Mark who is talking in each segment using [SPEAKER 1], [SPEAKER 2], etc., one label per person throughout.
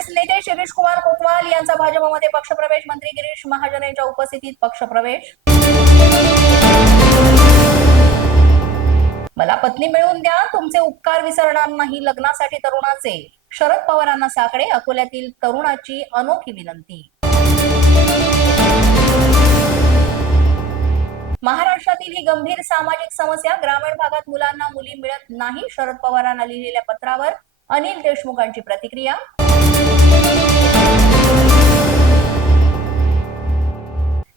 [SPEAKER 1] जयस्वाल यांचा भाजपमध्ये पक्षप्रवेश मंत्री गिरीश महाजन यांच्या उपस्थितीत पक्षप्रवेश. मला पत्नी मिळवून द्या तुमचे उपकार विसरणार नाही लग्नासाठी तरुणाचे. शरद पवारांना साकडे अकोल्यातील तरुणाची अनोखी विनंती. महाराष्ट्रातील ही गंभीर सामाजिक समस्या ग्रामीण भागात मुलांना मुली मिळत नाही शरद पवारांना लिहिलेल्या पत्रावर अनिल देशमुखांची प्रतिक्रिया.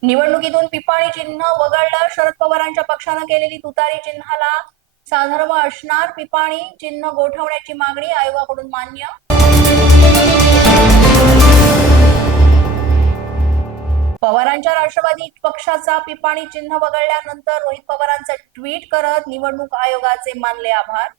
[SPEAKER 1] निवडणुकीतून पिपाणी चिन्ह वगळलं शरद पवारांच्या पक्षानं केलेली तुतारी चिन्हाला साधर्व असणार. पिपाणी चिन्ह गोठवण्याची मागणी आयोगाकडून मान्य. पवारांच्या राष्ट्रवादी पक्षाचा पिपाणी चिन्ह वगळल्यानंतर रोहित पवारांचं ट्विट करत निवडणूक आयोगाचे मानले आभार.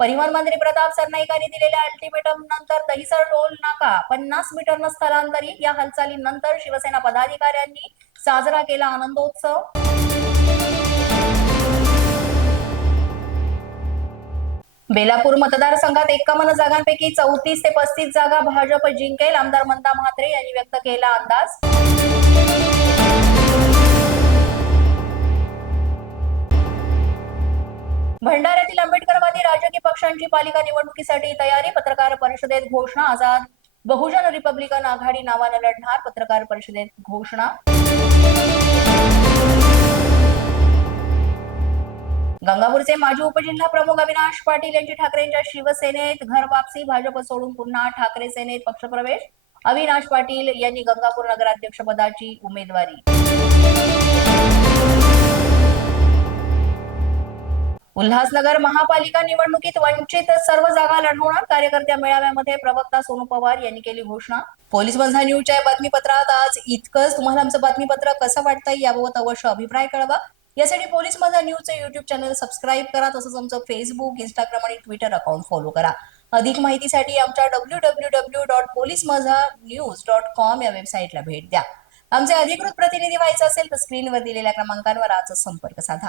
[SPEAKER 1] परिवहन मंत्री प्रताप सरनाईकांनी दिलेल्या अल्टिमेटम नंतर दहिसर टोल नाका पन्नास मीटरनं स्थलांतरित या हालचालीनंतर शिवसेना पदाधिकाऱ्यांनी साजरा केला आनंदोत्सव. बेलापूर मतदारसंघात एक्कावन्न जागांपैकी चौतीस ते पस्तीस जागा भाजप जिंकेल. आमदार मंदा म्हात्रे यांनी व्यक्त केला अंदाज. भंडाऱ्यातील आंबेडकरवादी राजकीय पक्षांची पालिका निवडणुकीसाठी तयारी पत्रकार परिषदेत घोषणा आझाद बहुजन रिपब्लिकन आघाडी नावानं लढणार पत्रकार परिषदेत घोषणा. गंगापूरचे माजी उपजिल्हा प्रमुख अविनाश पाटील यांची ठाकरेंच्या शिवसेनेत घर वापसी भाजप सोडून पुन्हा ठाकरे सेनेत पक्षप्रवेश. अविनाश पाटील यांनी गंगापूर नगराध्यक्षपदाची उमेदवारी. उल्हासनगर महापालिका निवडणुकीत वंचित सर्व जागा लढवणार कार्यकर्त्या मेळाव्यामध्ये प्रवक्ता सोनू पवार यांनी केली घोषणा. पोलीस बंधा न्यूजच्या बातमीपत्रात आज इतकंच. तुम्हाला आमचं बातमीपत्र कसं वाटतंय याबाबत अवश्य अभिप्राय कळवा. यासाठी पोलीस माझा न्यूजचं युट्यूब चॅनल सबस्क्राईब करा तसंच आमचं फेसबुक इंस्टाग्राम आणि ट्विटर अकाउंट फॉलो करा. अधिक माहितीसाठी आमच्या W W W dot police Majha news dot com या वेबसाईटला भेट द्या. आमचे अधिकृत प्रतिनिधी व्हायचं असेल तर स्क्रीनवर दिलेल्या क्रमांकांवर आजच संपर्क साधा.